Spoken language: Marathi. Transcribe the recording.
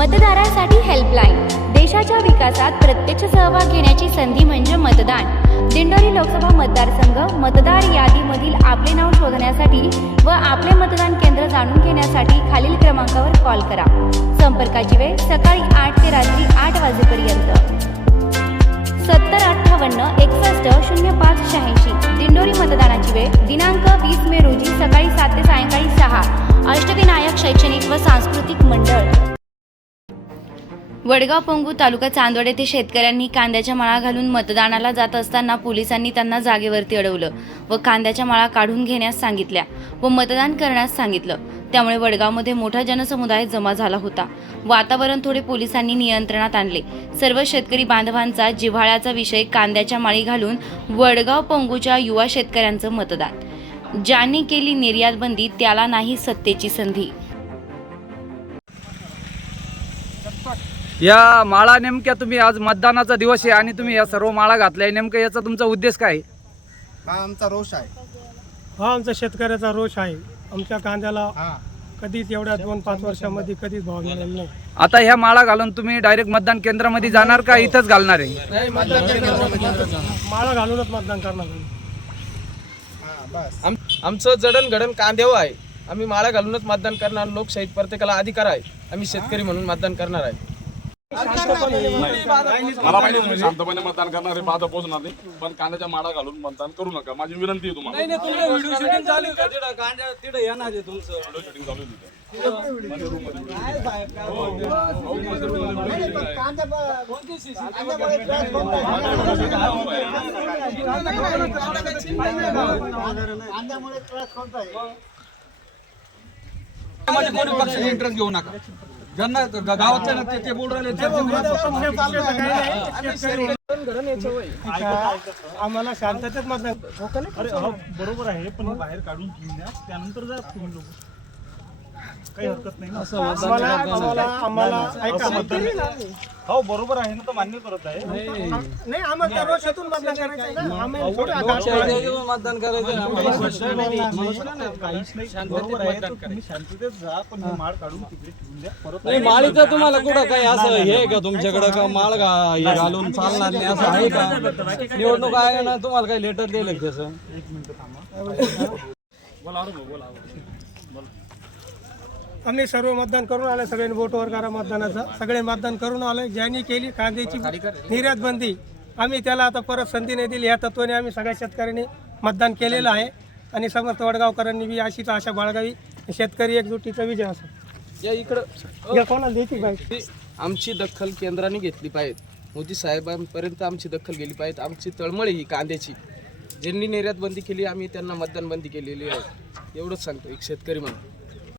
मतदारांसाठी हेल्पलाईन। देशाच्या विकासात प्रत्यक्ष सहभाग घेण्याची संधी म्हणजे मतदान। दिंडोरी लोकसभा मतदारसंघ मतदार यादीमधील आपले नाव शोधण्यासाठी व आपले मतदान केंद्र जाणून घेण्यासाठी खालील क्रमांकावर कॉल करा। संपर्काची वेळ सकाळी 8 ते रात्री 8 वाजेपर्यंत। 7058610586। दिंडोरी मतदानाची वेळ दिनांक 20 मे रोजी सकाळी 7 ते सायंकाळी 6। अष्टविनायक शैक्षणिक व सांस्कृतिक मंडळ। वडगाव पोंगू तालुका चांदवड येथे शेतकऱ्यांनी कांद्याच्या माळा घालून मतदानाला जात असताना पोलिसांनी त्यांना जागेवरती अडवलं व कांद्याच्या माळा काढून घेण्यास सांगितल्या व मतदान करण्यास सांगितलं। त्यामुळे वडगावमध्ये मोठा जनसमुदाय जमा झाला होता। वातावरण थोडे पोलिसांनी नियंत्रणात आणले। सर्व शेतकरी बांधवांचा जिव्हाळ्याचा विषय कांद्याच्या माळी घालून वडगाव पोंगूच्या युवा शेतकऱ्यांचं मतदान। ज्यांनी केली निर्यात बंदी त्याला नाही सत्तेची संधी। या माळा नेमक्या तुम्ही आज मतदानाचा दिवस आहे आणि तुम्ही या सर्व माळा घातल्या, नेमकं याचा तुमचा उद्देश काय आहे? हा आमचा रोष आहे। हा आमचा शेतकऱ्याचा रोष आहे। आमच्या कांद्याला कधीच एवढ्या 2-5 वर्षामध्ये कधीच भाव मिळाला नाही। आता ह्या माळा घालून तुम्ही डायरेक्ट मतदान केंद्रामध्ये जाणार का इथंच घालणार आहे? माळा घालूनच मतदान करणार। आमचं जडणघडण कांद्यावर आहे। आम्ही माळा घालूनच मतदान करणार। लोकशाहीत प्रत्येकाला अधिकार आहे। आम्ही शेतकरी म्हणून मतदान करणार आहे। मला माहिती तुम्ही शांतपणे मतदान करणार आहे, बाधा पोहोचणार नाही, पण कांद्याच्या माळा घालून मतदान करू नका, माझी विनंती आहे तुम्हाला। व्हिडिओ शूटिंग चालू आहे इंटरेस्ट घेऊ नका। ज्यांना गावातल्या ना ते बोल राहिले आम्हाला शांततेत मतदान बरोबर आहे, पण बाहेर काढून ठेवून द्या, त्यानंतर जा तुम्ही लोक, काही हरकत नाही ना। आम्हाला ऐका, हो बरोबर आहे ना, तो मान्य करत आहे। नाही आम्हाला रोषातून मतदान करायचं ना। आम्ही मतदान करायचं काहीच नाही, बरोबर आहे, तुम्ही शांततेत जा, पण ही माळ काढून तिकडे ठेवून द्या। परत माळीचं तुम्हाला कुठं काही असं हे का तुमच्याकडे का माळ हे घालून चालणार नाही असं आहे का? निवडणूक आहे ना, तुम्हाला काही लेटर दिलं त्याचं? 1 मिनिट थांबा। आम्ही सर्व मतदान करून आले। सगळ्यांनी वोटवर करा मतदानाचं। सगळे मतदान करून आले। ज्यांनी केली कांद्याची निर्यात बंदी, आम्ही त्याला आता परत संधी नाही दिली। या तत्वाने आम्ही सगळ्या शेतकऱ्यांनी मतदान केलेलं आहे आणि समस्त वडगावकरांनी बी अशीच आशा बाळगावी। शेतकरी एकजुटीचा विजय असो। या इकडं कोणाला द्यायची पाहिजे? आमची दखल केंद्राने घेतली पाहिजे। मोदी साहेबांपर्यंत आमची दखल गेली पाहिजे। आमची तळमळ ही कांद्याची, ज्यांनी निर्यात बंदी केली आम्ही त्यांना मतदान बंदी केलेली आहे, एवढंच सांगतो एक शेतकरी म्हणून।